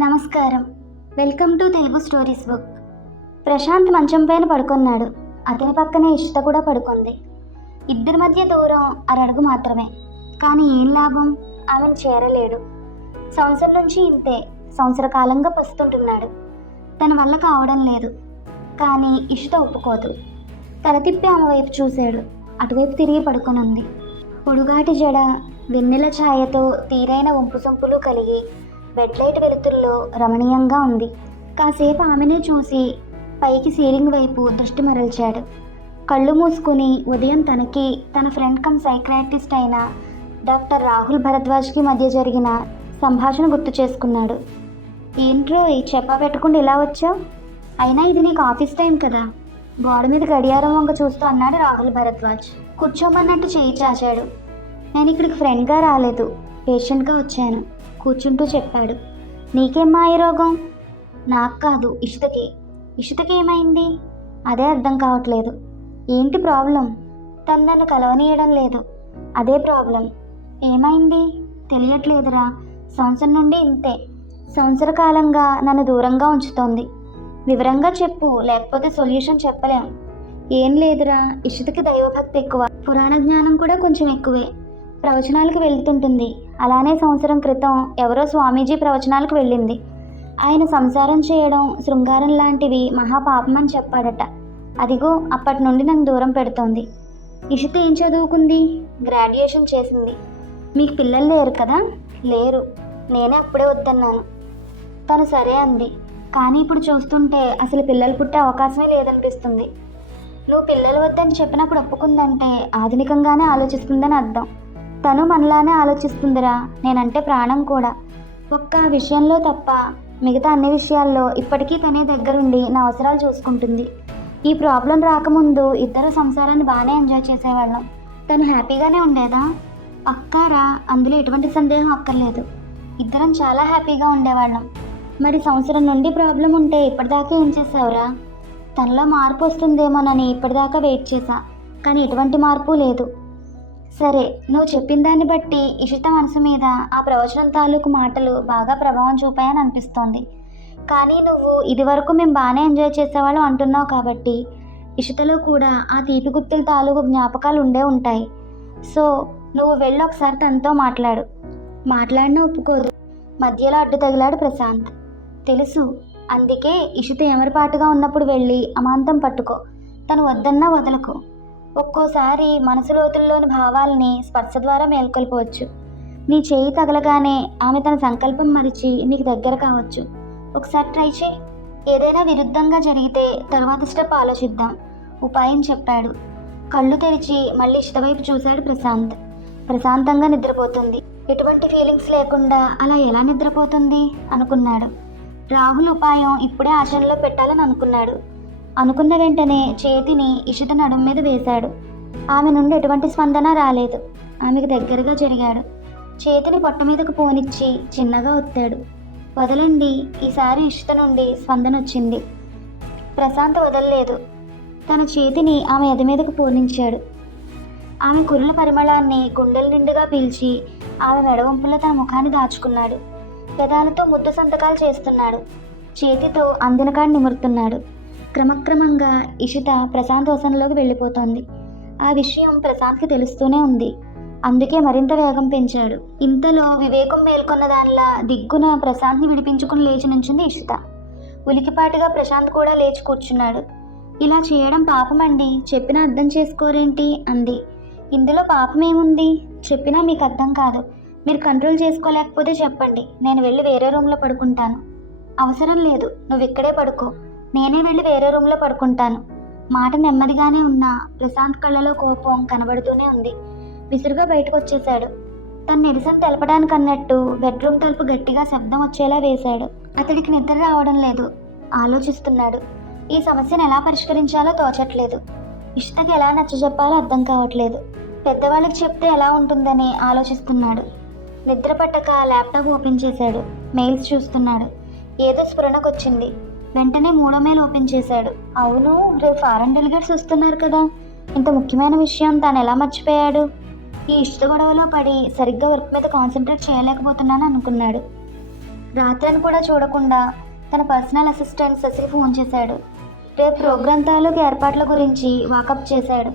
నమస్కారం. Welcome to Telugu stories book. Prashant మంచం పైన పడుకున్నాడు. అతని పక్కనే ఇష్ట కూడా పడుకుంది. ఇద్దరి మధ్య దూరం అరడుగు మాత్రమే. కానీ ఏం లాభం, ఆమెను చేరలేడు. సంవత్సరం నుంచి ఇంతే. సంవత్సర కాలంగా పస్తుంటున్నాడు. తన వల్ల కావడం లేదు. కానీ ఇష్ట ఒప్పుకోదు. తల తిప్పి ఆమె వైపు చూశాడు. అటువైపు తిరిగి పడుకొనుంది. పొడుగాటి జడ, వెన్నెల ఛాయతో తీరైన వంపు సొంపులు కలిగి బెడ్ లైట్ వెలుతుల్లో రమణీయంగా ఉంది. కాసేపు ఆమెనే చూసి పైకి సీలింగ్ వైపు దృష్టి మరల్చాడు. కళ్ళు మూసుకుని ఉదయం తనకి తన ఫ్రెండ్ కమ్ సైక్రాటిస్ట్ అయిన డాక్టర్ రాహుల్ భరద్వాజ్కి మధ్య జరిగిన సంభాషణ గుర్తు చేసుకున్నాడు. ఏంట్రో ఈ చెప్పా పెట్టుకుంటూ ఇలా వచ్చావు? అయినా ఇది నీకు ఆఫీస్ టైం కదా. గోడ మీద గడియారం వంక చూస్తూ అన్నాడు రాహుల్ భరద్వాజ్. కూర్చోమన్నట్టు చేయి చాచాడు. నేను ఇక్కడికి ఫ్రెండ్గా రాలేదు, పేషెంట్గా వచ్చాను కూర్చుంటూ చెప్పాడు. నీకేమ్మా ఈ రోగం? నాకు కాదు, ఇషితకి. ఇషితకి ఏమైంది? అదే అర్థం కావట్లేదు. ఏంటి ప్రాబ్లం? తను నన్ను కలవనీయడం లేదు. అదే ప్రాబ్లం. ఏమైంది? తెలియట్లేదురా. సంవత్సరం నుండి ఇంతే. సంవత్సర కాలంగా నన్ను దూరంగా ఉంచుతోంది. వివరంగా చెప్పు, లేకపోతే సొల్యూషన్ చెప్పలేం. ఏం లేదురా, ఇషితకి దైవభక్తి ఎక్కువ, పురాణ జ్ఞానం కూడా కొంచెం ఎక్కువే. ప్రవచనాలకు వెళ్తుంటుంది. అలానే సంవత్సరం క్రితం ఎవరో స్వామీజీ ప్రవచనాలకు వెళ్ళింది. ఆయన సంసారం చేయడం, శృంగారం లాంటివి మహాపాపం అని చెప్పాడట. అదిగో అప్పటి నుండి నన్ను దూరం పెడుతోంది. ఇషిత ఏం చదువుకుంది? గ్రాడ్యుయేషన్ చేసింది. మీకు పిల్లలు లేరు కదా? లేరు. నేనే అప్పుడే వద్దన్నాను. తను సరే అంది. కానీ ఇప్పుడు చూస్తుంటే అసలు పిల్లలు పుట్టే అవకాశమే లేదనిపిస్తుంది. నువ్వు పిల్లలు వద్దని చెప్పినప్పుడు ఒప్పుకుందంటే ఆధునికంగానే ఆలోచిస్తుందని అర్థం. తను మనలానే ఆలోచిస్తుందిరా. నేనంటే ప్రాణం కూడా. ఒక్క విషయంలో తప్ప మిగతా అన్ని విషయాల్లో ఇప్పటికీ తనే దగ్గరుండి నా అవసరాలు చూసుకుంటుంది. ఈ ప్రాబ్లం రాకముందు ఇద్దరు సంసారాన్ని బాగానే ఎంజాయ్ చేసేవాళ్ళం. తను హ్యాపీగానే ఉండేదా? పక్కారా, అందులో ఎటువంటి సందేహం అక్కర్లేదు. ఇద్దరం చాలా హ్యాపీగా ఉండేవాళ్ళం. మరి సంవత్సరం నుండి ప్రాబ్లం ఉంటే ఇప్పటిదాకా ఏం చేసావురా? తనలో మార్పు వస్తుందేమోనని ఇప్పటిదాకా వెయిట్ చేశా, కానీ ఎటువంటి మార్పు లేదు. సరే, నువ్వు చెప్పిన దాన్ని బట్టి ఇషిత మనసు మీద ఆ ప్రవచనం తాలూకు మాటలు బాగా ప్రభావం చూపాయని అనిపిస్తోంది. కానీ నువ్వు ఇదివరకు మేము బాగానే ఎంజాయ్ చేసేవాళ్ళం అంటున్నావు కాబట్టి ఇషితలో కూడా ఆ తీపి గుర్తుల తాలూకు జ్ఞాపకాలు ఉండే ఉంటాయి. సో నువ్వు వెళ్ళి ఒకసారి తనతో మాట్లాడు. మాట్లాడినా ఒప్పుకోదు. మధ్యలో అడ్డు తగిలాడు ప్రశాంత్. తెలుసు, అందుకే ఇషిత ఎమరిపాటుగా ఉన్నప్పుడు వెళ్ళి అమాంతం పట్టుకో. తను వద్దన్నా వదలకు. ఒక్కోసారి మనసు లోతుల్లోని భావాల్ని స్పర్శ ద్వారా మేల్కొల్పవచ్చు. నీ చేయి తగలగానే ఆమె తన సంకల్పం మరిచి నీకు దగ్గర కావచ్చు. ఒకసారి ట్రై చేయి. ఏదైనా విరుద్ధంగా జరిగితే తర్వాత స్టెప్ ఆలోచిద్దాం, ఉపాయం చెప్పాడు. కళ్ళు తెరిచి మళ్ళీ ఇష్ట వైపు చూశాడు ప్రశాంత్. ప్రశాంతంగా నిద్రపోతుంది. ఎటువంటి ఫీలింగ్స్ లేకుండా అలా ఎలా నిద్రపోతుంది అనుకున్నాడు. రాహుల్ ఉపాయం ఇప్పుడే ఆచరణలో పెట్టాలని అనుకున్నాడు. అనుకున్న వెంటనే చేతిని ఇషిత నడుం మీద వేశాడు. ఆమె నుండి ఎటువంటి స్పందన రాలేదు. ఆమెకు దగ్గరగా జరిగాడు. చేతిని పొట్ట మీదకు పోనిచ్చి చిన్నగా ఒత్తాడు. వదలండి. ఈసారి ఇషిత నుండి స్పందన వచ్చింది. ప్రశాంత్ వదలలేదు. తన చేతిని ఆమె ఎద మీదకు పోనించాడు. ఆమె కురుల పరిమళాన్ని గుండెల నిండుగా పీల్చి ఆమె మెడవంపులో తన ముఖాన్ని దాచుకున్నాడు. పెదాలతో ముద్దు సంతకాలు చేస్తున్నాడు. చేతితో అందిన కాడి నిమురుతున్నాడు. క్రమక్రమంగా ఇషిత ప్రశాంత్ వసంలోకి వెళ్ళిపోతోంది. ఆ విషయం ప్రశాంత్కి తెలుస్తూనే ఉంది. అందుకే మరింత వేగం పెంచాడు. ఇంతలో వివేకం మేల్కొన్న దానిలా దిగ్గున ప్రశాంత్ని విడిపించుకుని లేచి నుంచింది ఇషిత. ఉలికిపాటుగా ప్రశాంత్ కూడా లేచి కూర్చున్నాడు. ఇలా చేయడం పాపమండి, చెప్పినా అర్థం చేసుకోరేంటి అంది. ఇందులో పాపమేముంది? చెప్పినా మీకు అర్థం కాదు. మీరు కంట్రోల్ చేసుకోలేకపోతే చెప్పండి, నేను వెళ్ళి వేరే రూమ్లో పడుకుంటాను. అవసరం లేదు, నువ్వు ఇక్కడే పడుకో. నేనే వెళ్ళి వేరే రూమ్లో పడుకుంటాను. మాట నెమ్మదిగానే ఉన్నా ప్రశాంత్ కళ్ళలో కోపం కనబడుతూనే ఉంది. విసురుగా బయటకు వచ్చేశాడు. తన నిరసన తెలపడానికి అన్నట్టు బెడ్రూమ్ తలుపు గట్టిగా శబ్దం వచ్చేలా వేశాడు. అతడికి నిద్ర రావడం లేదు. ఆలోచిస్తున్నాడు. ఈ సమస్యను ఎలా పరిష్కరించాలో తోచట్లేదు. ఇషితకి ఎలా నచ్చజెప్పాలో అర్థం కావట్లేదు. పెద్దవాళ్ళకి చెప్తే ఎలా ఉంటుందని ఆలోచిస్తున్నాడు. నిద్ర పట్టక ల్యాప్టాప్ ఓపెన్ చేశాడు. మెయిల్స్ చూస్తున్నాడు. ఏదో స్ఫురణకు వచ్చింది. వెంటనే 3వ మెయిల్ ఓపెన్ చేశాడు. అవును, రేపు ఫారెన్ డెలిగేట్స్ వస్తున్నారు కదా. ఇంత ముఖ్యమైన విషయం తాను ఎలా మర్చిపోయాడు? ఈ ఇష్ట గొడవలో పడి సరిగ్గా వర్క్ మీద కాన్సన్ట్రేట్ చేయలేకపోతున్నాను అనుకున్నాడు. రాత్రిని కూడా చూడకుండా తన పర్సనల్ అసిస్టెంట్ శశికి ఫోన్ చేశాడు. రేపు ప్రోగ్రాం తాలూకు ఏర్పాట్ల గురించి వాకప్ చేశాడు.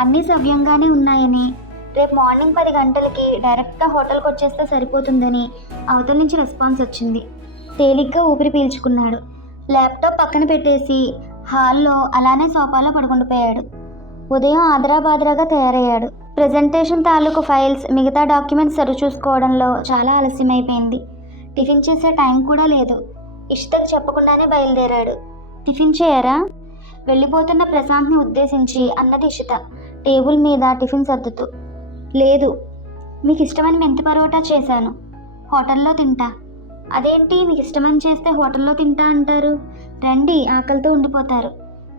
అన్నీ సవ్యంగానే ఉన్నాయని, రేపు మార్నింగ్ 10 గంటలకి డైరెక్ట్గా హోటల్కి వచ్చేస్తే సరిపోతుందని అవతల నుంచి రెస్పాన్స్ వచ్చింది. తేలిగ్గా ఊపిరి పీల్చుకున్నాడు. ల్యాప్టాప్ పక్కన పెట్టేసి హాల్లో అలానే సోఫాలో పడుకుండిపోయాడు. ఉదయం ఆదరాబాదరాగా తయారయ్యాడు. ప్రజెంటేషన్ తాలూకు ఫైల్స్, మిగతా డాక్యుమెంట్స్ సరిచూసుకోవడంలో చాలా ఆలస్యమైపోయింది. టిఫిన్ చేసే టైం కూడా లేదు. ఇష్టకు చెప్పకుండానే బయలుదేరాడు. టిఫిన్ చేయరా? వెళ్ళిపోతున్న ప్రశాంత్ని ఉద్దేశించి అన్నది ఇషిత, టేబుల్ మీద టిఫిన్ సర్దుతూ. లేదు, మీకు ఇష్టమైన మెంతి పరోటా చేశాను, హోటల్లో తింటా. అదేంటి మీకు ఇష్టమని చేస్తే హోటల్లో తింటా అంటారు? రండి, ఆకలితో ఉండిపోతారు.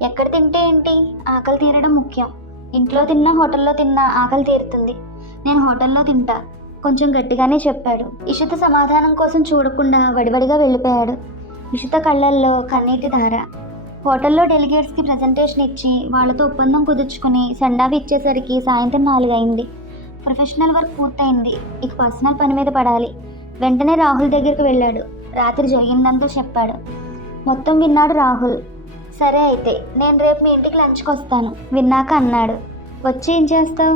ఎక్కడ తింటే ఏంటి, ఆకలి తీరడం ముఖ్యం. ఇంట్లో తిన్నా హోటల్లో తిన్నా ఆకలి తీరుతుంది. నేను హోటల్లో తింటా, కొంచెం గట్టిగానే చెప్పాడు. ఇషిత సమాధానం కోసం చూడకుండా వడివడిగా వెళ్ళిపోయాడు. ఇషిత కళ్ళల్లో కన్నీటి ధార. హోటల్లో డెలిగేట్స్కి ప్రజెంటేషన్ ఇచ్చి వాళ్ళతో ఒప్పందం కుదుర్చుకుని సెండాఫ్ ఇచ్చేసరికి సాయంత్రం 4 అయింది. ప్రొఫెషనల్ వర్క్ పూర్తయింది. ఇక పర్సనల్ పని మీద పడాలి. వెంటనే రాహుల్ దగ్గరికి వెళ్ళాడు. రాత్రి జరిగిందంతా చెప్పాడు. మొత్తం విన్నాడు రాహుల్. సరే అయితే నేను రేపు మీ ఇంటికి లంచ్కి వస్తాను విన్నాక అన్నాడు. వచ్చి ఏం చేస్తావు?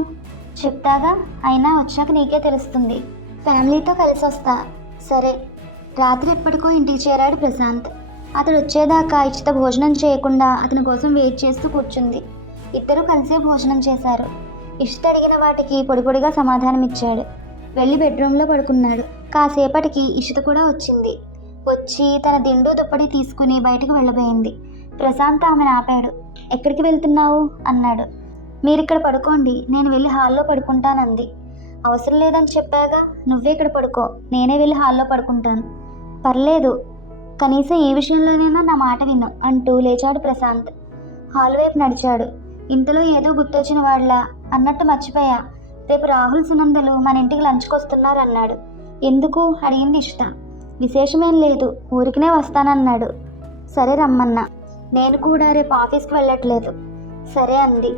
చెప్తాగా, అయినా వచ్చాక నీకే తెలుస్తుంది. ఫ్యామిలీతో కలిసి వస్తా. సరే. రాత్రి ఎప్పటికో ఇంటికి చేరాడు ప్రశాంత్. అతడు వచ్చేదాకా ఇచ్చిత భోజనం చేయకుండా అతని కోసం వెయిట్ చేస్తూ కూర్చుంది. ఇద్దరూ కలిసే భోజనం చేశారు. ఇష్ట అడిగిన వాటికి పొడి పొడిగా సమాధానం ఇచ్చాడు. వెళ్ళి బెడ్రూమ్లో పడుకున్నాడు. కాసేపటికి ఇషిత కూడా వచ్చింది. వచ్చి తన దిండు దుప్పటి తీసుకుని బయటకు వెళ్ళబోయింది. ప్రశాంత్ ఆమెను ఆపాడు. ఎక్కడికి వెళ్తున్నావు అన్నాడు. మీరిక్కడ పడుకోండి, నేను వెళ్ళి హాల్లో పడుకుంటానంది. అవసరం లేదని చెప్పాగా, నువ్వే ఇక్కడ పడుకో, నేనే వెళ్ళి హాల్లో పడుకుంటాను. పర్లేదు, కనీసం ఈ విషయంలోనైనా నా మాట విను అంటూ లేచాడు ప్రశాంత్. హాల్ వైపు నడిచాడు. ఇంతలో ఏదో గుర్తొచ్చిన వాళ్ళ అన్నట్టు మర్చిపోయా, రేపు రాహుల్ సునందలు మన ఇంటికి లంచ్కి వస్తున్నారు అన్నాడు. ఎందుకు అడిగింది ఇష్ట. విశేషమేం లేదు, ఊరికినే వస్తానన్నాడు. సరే రమ్మన్నా. నేను కూడా రేపు ఆఫీస్కి వెళ్ళట్లేదు. సరే అంది.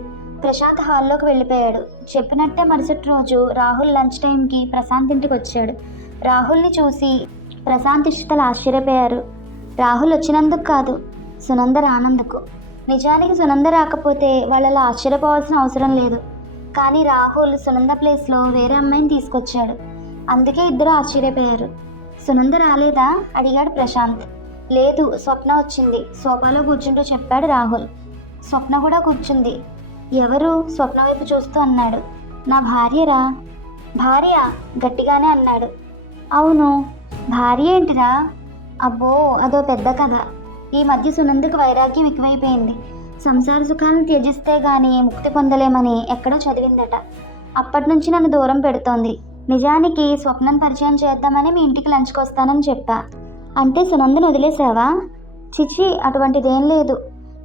ప్రశాంత్ హాల్లోకి వెళ్ళిపోయాడు. చెప్పినట్టే మరుసటి రోజు రాహుల్ లంచ్ టైంకి ప్రశాంత్ ఇంటికి వచ్చాడు. రాహుల్ని చూసి ప్రశాంత్ ఇష్టలు ఆశ్చర్యపోయారు. రాహుల్ వచ్చినందుకు కాదు, సునంద రానందుకు. నిజానికి సునంద రాకపోతే వాళ్ళలా ఆశ్చర్యపోవాల్సిన అవసరం లేదు. కానీ రాహుల్ సునంద ప్లేస్లో వేరే అమ్మాయిని తీసుకొచ్చాడు. అందుకే ఇద్దరు ఆశ్చర్యపోయారు. సునంద రాలేదా అడిగాడు ప్రశాంత్. లేదు, స్వప్న వచ్చింది, సోఫాలో కూర్చుంటూ చెప్పాడు రాహుల్. స్వప్న కూడా కూర్చుంది. ఎవరు? స్వప్న వైపు చూస్తూ అన్నాడు. నా భార్యరా. భార్య? గట్టిగానే అన్నాడు. అవును. భార్య ఏంటిరా? అబ్బో, అదో పెద్ద కథ. ఈ మధ్య సునందకు వైరాగ్యం ఎక్కువైపోయింది. సంసార సుఖాలను త్యజిస్తే గానీ ముక్తి పొందలేమని ఎక్కడో చదివిందట. అప్పటి నుంచి నన్ను దూరం పెడుతోంది. నిజానికి స్వప్నం పరిచయం చేద్దామని మీ ఇంటికి లంచ్కి వస్తానని చెప్పా. అంటే సునందను వదిలేసావా? చిచి, అటువంటిదేం లేదు.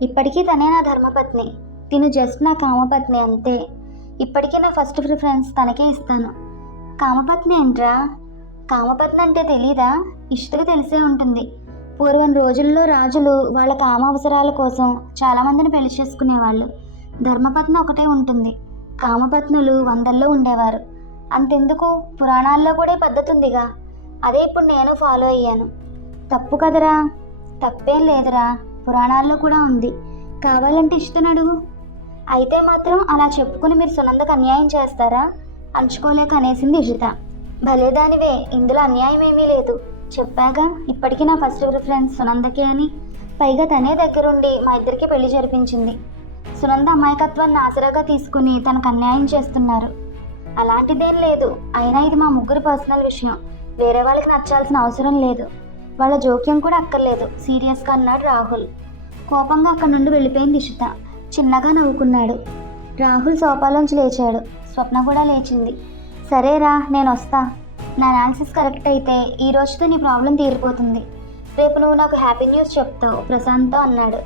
ఇప్పటికీ తనే నా ధర్మపత్ని. తిను జస్ట్ నా కామపత్ని అంతే. ఇప్పటికీ నా ఫస్ట్ ప్రిఫరెన్స్ తనకే ఇస్తాను. కామపత్ని ఏంట్రా? కామపత్ని అంటే తెలీదా? ఇష్టకు తెలిసే ఉంటుంది. పూర్వం రోజుల్లో రాజులు వాళ్ళ కామ అవసరాల కోసం చాలామందిని పెళ్లి చేసుకునేవాళ్ళు. ధర్మపత్ని ఒకటే ఉంటుంది. కామపత్నులు 100ల్లో ఉండేవారు. అంతెందుకు, పురాణాల్లో కూడా పద్ధతి ఉందిగా. అదే ఇప్పుడు నేను ఫాలో అయ్యాను. తప్పు కదరా? తప్పేం లేదురా, పురాణాల్లో కూడా ఉంది. కావాలంటే ఇష్టం అడుగు. అయితే మాత్రం అలా చెప్పుకుని మీరు సునందకు అన్యాయం చేస్తారా? అంచుకోలేక అనేసింది ఇషిత. భలేదానివే, ఇందులో అన్యాయం ఏమీ లేదు. చెప్పాగా, ఇప్పటికీ నా ఫస్ట్ ప్రిఫరెన్స్ సునందకే అని. పైగా తనే దగ్గరుండి మా ఇద్దరికి పెళ్లి జరిపించింది. సునంద అమాయకత్వాన్ని ఆసరాగా తీసుకుని తనకు అన్యాయం చేస్తున్నారు. అలాంటిదేం లేదు. అయినా ఇది మా ముగ్గురు పర్సనల్ విషయం. వేరే వాళ్ళకి నచ్చాల్సిన అవసరం లేదు. వాళ్ళ జోక్యం కూడా అక్కర్లేదు సీరియస్గా అన్నాడు రాహుల్. కోపంగా అక్కడి నుండి వెళ్ళిపోయింది ఇషిత. చిన్నగా నవ్వుకున్నాడు. రాహుల్ సోఫాలోంచి లేచాడు. స్వప్న కూడా లేచింది. సరేరా, నేను వస్తా. నా అనాలిసిస్ కరెక్ట్ అయితే ఈ రోజుతో నీ ప్రాబ్లం తీరిపోతుంది. రేపు నువ్వు నాకు హ్యాపీ న్యూస్ చెప్తావు ప్రశాంత్తో అన్నాడు.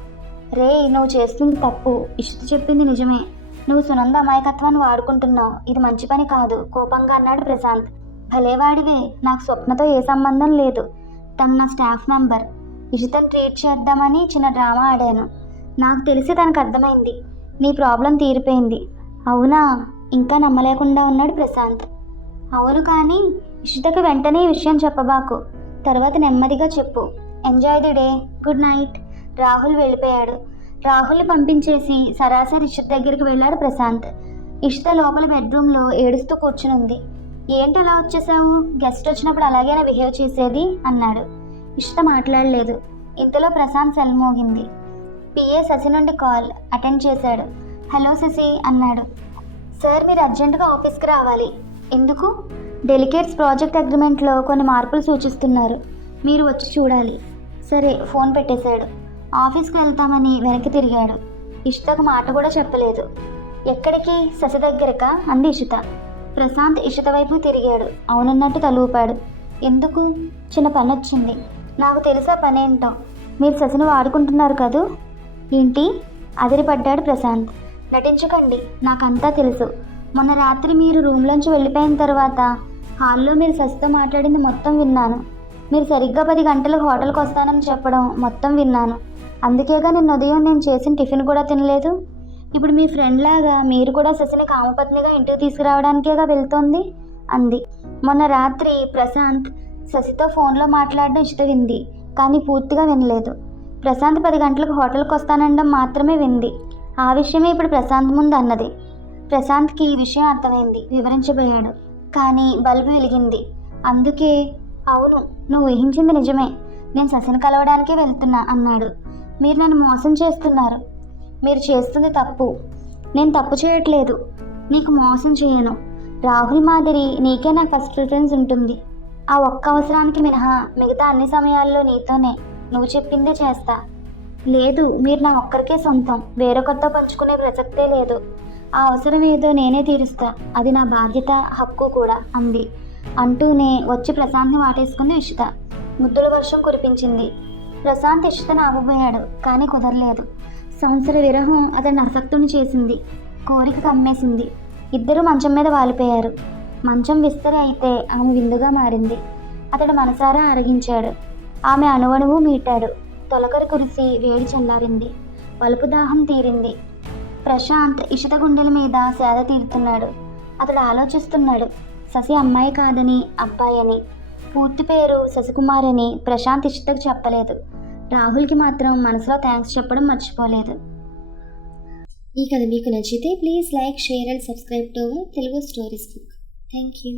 రే, నువ్వు చేస్తుంది తప్పు. ఇషిత చెప్పింది నిజమే. నువ్వు సునంద అమాయకత్వాన్ని వాడుకుంటున్నావు. ఇది మంచి పని కాదు కోపంగా అన్నాడు ప్రశాంత్. భలేవాడివే, నాకు స్వప్నతో ఏ సంబంధం లేదు. తను నా స్టాఫ్ మెంబర్. ఇషితను ట్రీట్ చేద్దామని చిన్న డ్రామా ఆడాను. నాకు తెలిసి తనకు అర్థమైంది. నీ ప్రాబ్లం తీరిపోయింది. అవునా? ఇంకా నమ్మలేకుండా ఉన్నాడు ప్రశాంత్. అవును, కానీ ఇషితకు వెంటనే ఈ విషయం చెప్పబాకు. తర్వాత నెమ్మదిగా చెప్పు. Enjoy the day. Good night. Rahul వెళ్ళిపోయాడు. రాహుల్ని పంపించేసి సరాసరి ఇషిత దగ్గరికి వెళ్ళాడు ప్రశాంత్. ఇషిత లోపల బెడ్రూమ్లో ఏడుస్తూ కూర్చునుంది. ఏంటి అలా వచ్చేసావు? గెస్ట్ వచ్చినప్పుడు అలాగేనా బిహేవ్ చేసేది అన్నాడు. ఇషిత మాట్లాడలేదు. ఇంతలో ప్రశాంత్ సెల్ మోగింది. పిఏ శశి నుండి కాల్ అటెండ్ చేశాడు. హలో శశి అన్నాడు. సార్, మీరు అర్జెంటుగా ఆఫీస్కి రావాలి. ఎందుకు? డెలికేట్స్ ప్రాజెక్ట్ అగ్రిమెంట్లో కొన్ని మార్పులు సూచిస్తున్నారు. మీరు వచ్చి చూడాలి. సరే, ఫోన్ పెట్టేశాడు. ఆఫీస్కి వెళ్తామని వెనక్కి తిరిగాడు. ఇషితకు మాట కూడా చెప్పలేదు. ఎక్కడికి? శశి దగ్గరకా అంది ఇషిత. ప్రశాంత్ ఇషిత వైపు తిరిగాడు. అవునన్నట్టు తలూపాడు. ఎందుకు? చిన్న పని వచ్చింది. నాకు తెలుసా పనేంటో. మీరు శశిని వాడుకుంటున్నారు కదూ? ఏంటి? అదిరిపడ్డాడు ప్రశాంత్. నటించకండి, నాకంతా తెలుసు. మొన్న రాత్రి మీరు రూమ్లోంచి వెళ్ళిపోయిన తర్వాత హాల్లో మీరు శశితో మాట్లాడింది మొత్తం విన్నాను. మీరు సరిగ్గా 10 గంటలకు హోటల్కి వస్తానని చెప్పడం మొత్తం విన్నాను. అందుకేగా నిన్న ఉదయం నేను చేసిన టిఫిన్ కూడా తినలేదు. ఇప్పుడు మీ ఫ్రెండ్ లాగా మీరు కూడా శశిని కామపత్నిగా ఇంటికి తీసుకురావడానికేగా వెళ్తోంది అంది. మొన్న రాత్రి ప్రశాంత్ శశితో ఫోన్లో మాట్లాడడం ఇషిత వింది, కానీ పూర్తిగా వినలేదు. ప్రశాంత్ 10 గంటలకు హోటల్కి వస్తానడం మాత్రమే వింది. ఆ విషయమే ఇప్పుడు ప్రశాంత్ ముందు అన్నది. ప్రశాంత్కి ఈ విషయం అర్థమైంది. వివరించబోయాడు. కానీ బల్బు వెలిగింది. అందుకే, అవును, నువ్వు ఊహించింది నిజమే. నేను శశిని కలవడానికే వెళ్తున్నా అన్నాడు. మీరు నన్ను మోసం చేస్తున్నారు. మీరు చేస్తుంది తప్పు. నేను తప్పు చేయట్లేదు. నీకు మోసం చేయను. రాహుల్ మాదిరి నీకే నా ఫస్ట్ ప్రిఫరెన్స్ ఉంటుంది. ఆ ఒక్క అవసరానికి మినహా మిగతా అన్ని సమయాల్లో నీతోనే. నువ్వు చెప్పిందే చేస్తా. లేదు, మీరు నా ఒక్కరికే సొంతం. వేరొకరితో పంచుకునే ప్రసక్తే లేదు. ఆ అవసరం ఏదో నేనే తీరుస్తా. అది నా బాధ్యత, హక్కు కూడా అంది. అంటూనే వచ్చి ప్రశాంత్ని వాటేసుకుంది ఇషిత. ముద్దుల వర్షం కురిపించింది. ప్రశాంత్ ఇషితను ఆపబోయాడు, కానీ కుదరలేదు. సంవత్సర విరహం అతన్ని అసక్తుని చేసింది. కోరిక కమ్మేసింది. ఇద్దరూ మంచం మీద వాలిపోయారు. మంచం విస్తరి అయితే ఆమె విందుగా మారింది. అతడు మనసారా ఆరగించాడు. ఆమె అణువణువు మీటాడు. తొలకరి కురిసి వేడి చల్లారింది. వలుపు దాహం తీరింది. ప్రశాంత్ ఇషిత గుండెల మీద సేద తీరుతున్నాడు. అతడు ఆలోచిస్తున్నాడు. శశి అమ్మాయి కాదని, అబ్బాయి అని. పూర్తి పేరు శశికుమార్ అని ప్రశాంత్ ఇషితకు చెప్పలేదు. రాహుల్కి మాత్రం మనసులో థ్యాంక్స్ చెప్పడం మర్చిపోలేదు. ఈ కథ మీకు నచ్చితే please like, share and subscribe to Telugu stories book. Thank you.